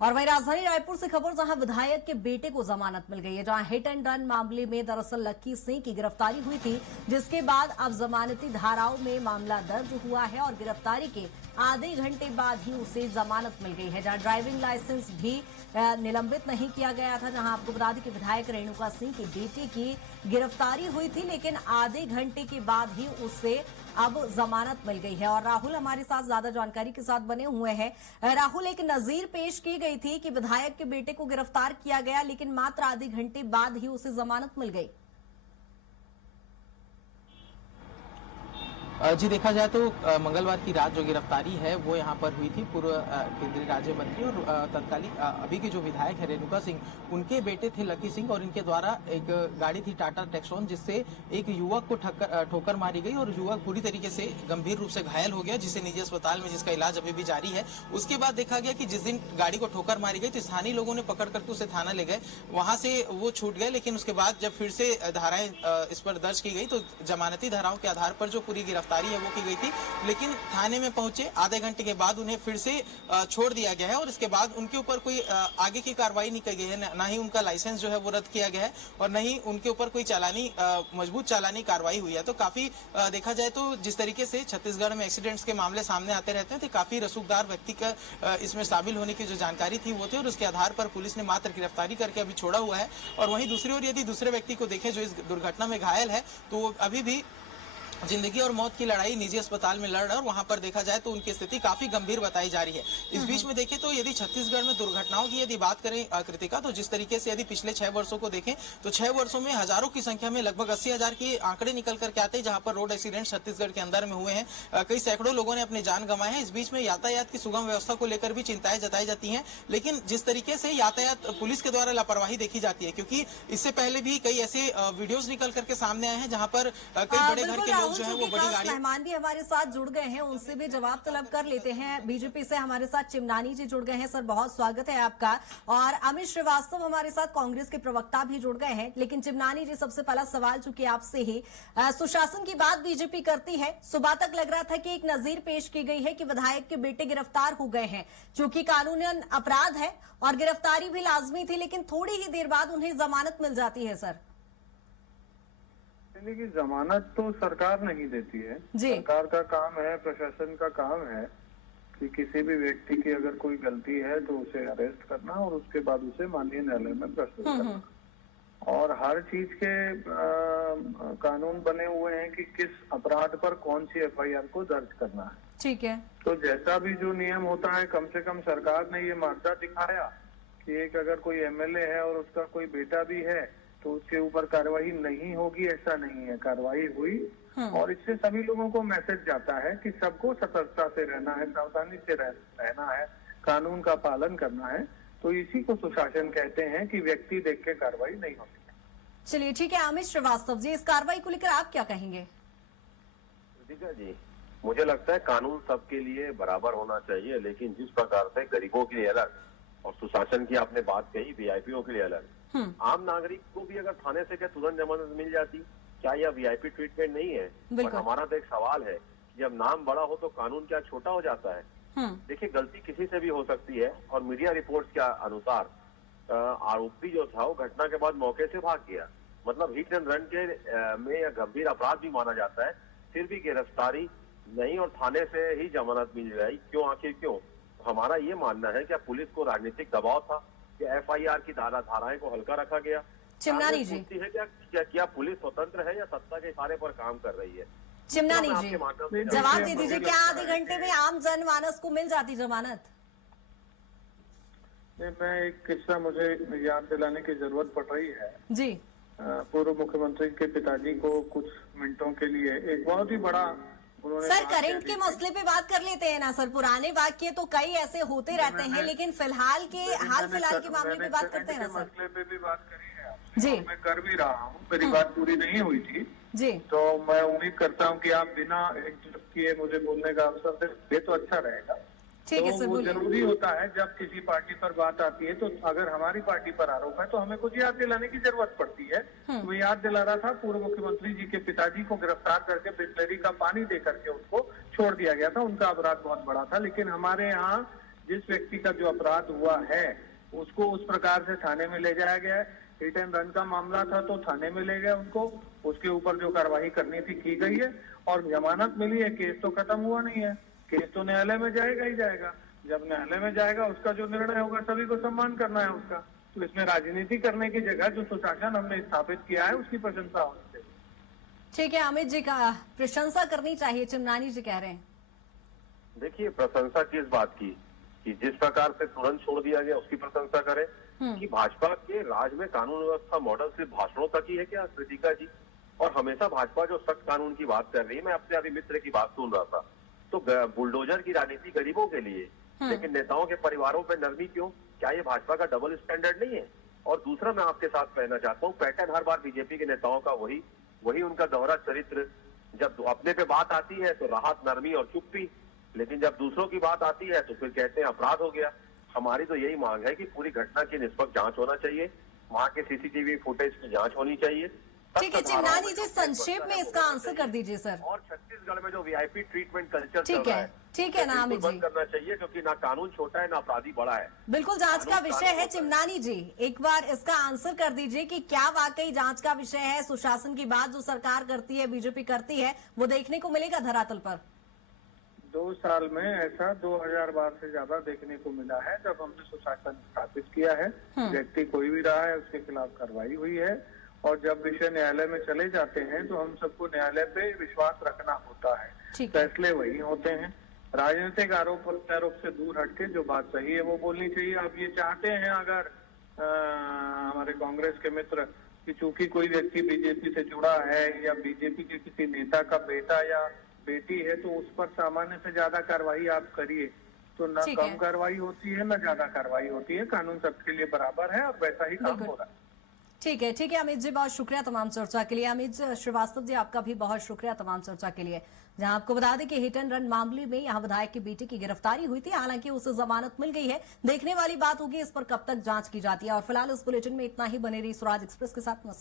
और वहीं राजधानी रायपुर से खबर, जहां विधायक के बेटे को जमानत मिल गई है, जहां हिट एंड रन मामले में दरअसल लक्की सिंह की गिरफ्तारी हुई थी, जिसके बाद अब जमानती धाराओं में मामला दर्ज हुआ है और गिरफ्तारी के आधे घंटे बाद ही उसे जमानत मिल गई है। जहां ड्राइविंग लाइसेंस भी निलंबित नहीं किया गया था, जहां आपको बता दें कि विधायक रेणुका सिंह के बेटे की गिरफ्तारी हुई थी, लेकिन आधे घंटे के बाद ही उसे अब जमानत मिल गई है। और राहुल हमारे साथ ज्यादा जानकारी के साथ बने हुए हैं। राहुल, एक नजीर पेश की गई थी कि विधायक के बेटे को गिरफ्तार किया गया, लेकिन मात्र आधे घंटे बाद ही उसे जमानत मिल गई। जी, देखा जाए तो मंगलवार की रात जो गिरफ्तारी है वो यहाँ पर हुई थी। पूर्व केंद्रीय राज्य मंत्री और तत्कालीन अभी के जो विधायक है रेणुका सिंह, उनके बेटे थे लकी सिंह, और इनके द्वारा एक गाड़ी थी टाटा टेक्सॉन, जिससे एक युवक को ठोकर मारी गई और युवक पूरी तरीके से गंभीर रूप से घायल हो गया, जिसे निजी अस्पताल में जिसका इलाज अभी भी जारी है। उसके बाद देखा गया कि जिस दिन गाड़ी को ठोकर मारी गई तो स्थानीय लोगों ने पकड़ करके उसे थाना ले गए, वहां से वो छूट गए। लेकिन उसके बाद जब फिर से धाराएं इस पर दर्ज की गई तो जमानती धाराओं के आधार पर जो पूरी गिरफ्तारी है वो की गई थी। लेकिन थाने में पहुंचे आधे घंटे के बाद उन्हें फिर से छोड़ दिया गया है और इसके बाद उनके ऊपर कोई आगे की कार्रवाई नहीं की गई है। ना ही उनका लाइसेंस जो है वो रद्द किया गया है और न ही उनके ऊपर कोई मजबूत चालानी कार्रवाई हुई है। तो काफी देखा जाए तो जिस तरीके से छत्तीसगढ़ में एक्सीडेंट्स के मामले सामने आते रहते हैं, तो काफी रसूखदार व्यक्ति का इसमें शामिल होने की जो जानकारी थी वो थी, और उसके आधार पर पुलिस ने मात्र गिरफ्तारी करके अभी छोड़ा हुआ है। और वहीं दूसरी ओर यदि दूसरे व्यक्ति को देखें जो इस दुर्घटना में घायल है, तो अभी भी जिंदगी और मौत की लड़ाई निजी अस्पताल में लड़ रहा है और वहां पर देखा जाए तो उनकी स्थिति काफी गंभीर बताई जा रही है। इस बीच में देखें तो यदि छत्तीसगढ़ में दुर्घटनाओं की यदि बात करें कृतिका, तो जिस तरीके से यदि पिछले 6 वर्षों को देखें तो 6 वर्षों में हजारों की संख्या में लगभग 80,000 के आंकड़े निकल करके आते हैं, जहां पर रोड एक्सीडेंट छत्तीसगढ़ के अंदर में हुए हैं। कई सैकड़ों लोगों ने अपनी जान गंवाए हैं। इस बीच में यातायात की सुगम व्यवस्था को लेकर भी चिंताएं जताई जाती है, लेकिन जिस तरीके से यातायात पुलिस के द्वारा लापरवाही देखी जाती है, क्योंकि इससे पहले भी कई ऐसे वीडियोज निकल करके सामने आए हैं जहां पर कई बड़े घर के लोग जो है वो बड़ी मेहमान भी हमारे साथ जुड़ गए हैं, उनसे भी जवाब तलब कर लेते हैं। बीजेपी से हमारे साथ चिमनानी जी जुड़ गए हैं। सर, बहुत स्वागत है आपका। और अमित श्रीवास्तव हमारे साथ, कांग्रेस के प्रवक्ता, भी जुड़ गए हैं। लेकिन चिमनानी जी, सबसे पहला सवाल चूंकि आपसे ही, सुशासन की बात बीजेपी करती है, सुबह तक लग रहा था कि एक नजीर पेश की गई है कि विधायक के बेटे गिरफ्तार हो गए हैं, चूंकि कानूनन अपराध है और गिरफ्तारी भी लाजमी थी, लेकिन थोड़ी ही देर बाद उन्हें जमानत मिल जाती है। सर, की जमानत तो सरकार नहीं देती है। सरकार का काम है, प्रशासन का काम है कि किसी भी व्यक्ति की अगर कोई गलती है तो उसे अरेस्ट करना और उसके बाद उसे माननीय न्यायालय में प्रस्तुत करना। और हर चीज के कानून बने हुए हैं कि किस अपराध पर कौन सी एफआईआर को दर्ज करना है। ठीक है। तो जैसा भी जो नियम होता है, कम से कम सरकार ने ये मार्चा दिखाया कि एक अगर कोई एमएलए है और उसका कोई बेटा भी है तो उसके ऊपर कार्रवाई नहीं होगी, ऐसा नहीं है। कार्रवाई हुई और इससे सभी लोगों को मैसेज जाता है कि सबको सतर्कता से रहना है, सावधानी से रहना है, कानून का पालन करना है। तो इसी को सुशासन कहते हैं कि व्यक्ति देख के कार्रवाई नहीं होती। चलिए, ठीक है। अमित श्रीवास्तव जी, इस कार्रवाई को लेकर आप क्या कहेंगे? जी, मुझे लगता है कानून सबके लिए बराबर होना चाहिए, लेकिन जिस प्रकार से गरीबों के लिए अलग और सुशासन की आपने बात कही, वीआईपीओ के लिए अलग, आम नागरिक को भी अगर थाने से क्या तुरंत जमानत मिल जाती, क्या यह वीआईपी ट्रीटमेंट नहीं है? और हमारा तो एक सवाल है, जब नाम बड़ा हो तो कानून क्या छोटा हो जाता है? देखिए, गलती किसी से भी हो सकती है और मीडिया रिपोर्ट्स के अनुसार आरोपी जो था वो घटना के बाद मौके से भाग गया। मतलब हिट एंड रन के में या गंभीर अपराध भी माना जाता है, फिर भी गिरफ्तारी नहीं और थाने से ही जमानत मिल जाए। क्यों, आखिर क्यों? हमारा ये मानना है कि पुलिस को राजनीतिक दबाव था कि एफआईआर की धाराएं को हल्का रखा गया। चिमनानी जी, है क्या पुलिस स्वतंत्र है या सत्ता के इशारे पर काम कर रही है? चिमनानी जी, जवाब दे दीजिए, क्या आधे घंटे में आम जनमानस को मिल जाती जमानत? मैं एक किस्सा मुझे याद दिलाने की जरूरत पड़ रही है जी। पूर्व मुख्यमंत्री के पिताजी को कुछ मिनटों के लिए एक बहुत ही बड़ा सर, करंट के मसले पे बात कर लेते हैं ना सर। पुराने वाक्य तो कई ऐसे होते रहते हैं, लेकिन हाल फिलहाल के मामले पे बात करते हैं ना सर। मसले पे भी बात करी है आपसे जी। मैं कर भी रहा हूँ, मेरी बात पूरी नहीं हुई थी जी। तो मैं उम्मीद करता हूँ कि आप बिना इंटरप्ट किए मुझे बोलने का अवसर दे तो अच्छा रहेगा। ठीक है सर, वो जरूरी होता है जब किसी पार्टी पर बात आती है, तो अगर हमारी पार्टी पर आरोप है तो हमें कुछ याद दिलाने की जरूरत पड़ती है। मैं याद दिला रहा था, पूर्व मुख्यमंत्री जी के पिताजी को गिरफ्तार करके बिस्लरी का पानी दे करके उसको छोड़ दिया गया था। उनका अपराध बहुत बड़ा था, लेकिन हमारे यहाँ जिस व्यक्ति का जो अपराध हुआ है उसको उस प्रकार से थाने में ले जाया गया है। हिट एंड रन का मामला था तो थाने में ले गए उनको, उसके ऊपर जो कार्रवाई करनी थी की गई है और जमानत मिली है। केस तो खत्म हुआ नहीं है, केस तो न्यायालय में जाएगा ही जाएगा। जब न्यायालय में जाएगा उसका जो निर्णय होगा सभी को सम्मान करना है उसका। तो इसमें राजनीति करने की जगह जो सुशासन हमने स्थापित किया है उसकी प्रशंसा होनी चाहिए। ठीक है, अमित जी का प्रशंसा करनी चाहिए, चिमनानी जी कह रहे हैं। देखिए, प्रशंसा किस बात की कि जिस प्रकार से तुरंत छोड़ दिया गया उसकी प्रशंसा करें कि भाजपा के राज में कानून व्यवस्था मॉडल सिर्फ भाषणों तक ही है क्या कृतिका जी? और हमेशा भाजपा जो सख्त कानून की बात कर रही है, मैं अपने अभी मित्र की बात सुन रहा था, तो बुलडोजर की राजनीति गरीबों के लिए, लेकिन नेताओं के परिवारों पे नरमी क्यों? क्या ये भाजपा का डबल स्टैंडर्ड नहीं है? और दूसरा मैं आपके साथ कहना चाहता हूँ, पैटर्न हर बार बीजेपी के नेताओं का वही उनका दोहरा चरित्र। जब अपने पे बात आती है तो राहत, नरमी और चुप्पी, लेकिन जब दूसरों की बात आती है तो फिर कहते हैं अपराध हो गया। हमारी तो यही मांग है कि पूरी घटना की निष्पक्ष जांच होना चाहिए, वहां के सीसीटीवी फुटेज की जांच होनी चाहिए। ठीक है, चिमनानी जी संक्षेप में इसका आंसर कर दीजिए सर। और छत्तीसगढ़ में जो वीआईपी ट्रीटमेंट कल्चर चल ठीक रहा है, ठीक है ना अमित जी, बंद करना चाहिए, क्योंकि ना कानून छोटा है ना अपराधी बड़ा है। बिल्कुल जांच का विषय है। चिमनानी जी एक बार इसका आंसर कर दीजिए कि क्या वाकई जांच का विषय है? सुशासन की बात जो सरकार करती है, बीजेपी करती है, वो देखने को मिलेगा धरातल पर? 2 साल में ऐसा 2000 बार से ज्यादा देखने को मिला है। जब हमने सुशासन स्थापित किया है, व्यक्ति कोई भी रहा है उसके खिलाफ कार्रवाई हुई है। और जब विषय न्यायालय में चले जाते हैं तो हम सबको न्यायालय पे विश्वास रखना होता है, फैसले वही होते हैं। राजनीतिक आरोप प्रत्यारोप से दूर हटके जो बात सही है वो बोलनी चाहिए। आप ये चाहते हैं अगर हमारे कांग्रेस के मित्र कि चूंकि कोई व्यक्ति बीजेपी से जुड़ा है या बीजेपी के किसी नेता का बेटा या बेटी है तो उस पर सामान्य से ज्यादा कार्रवाई आप करिए, तो न कम कार्रवाई होती है न ज्यादा कार्रवाई होती है। कानून सबके लिए बराबर है और वैसा ही काम हो रहा है। ठीक है अमित जी, बहुत शुक्रिया तमाम चर्चा के लिए। अमित श्रीवास्तव जी आपका भी बहुत शुक्रिया तमाम चर्चा के लिए। जहां आपको बता दें कि हिट एंड रन मामले में यहां विधायक की बेटी की गिरफ्तारी हुई थी, हालांकि उसे जमानत मिल गई है। देखने वाली बात होगी इस पर कब तक जांच की जाती है। और फिलहाल इस बुलेटिन में इतना ही। बने रही स्वराज एक्सप्रेस के साथ। नमस्कार।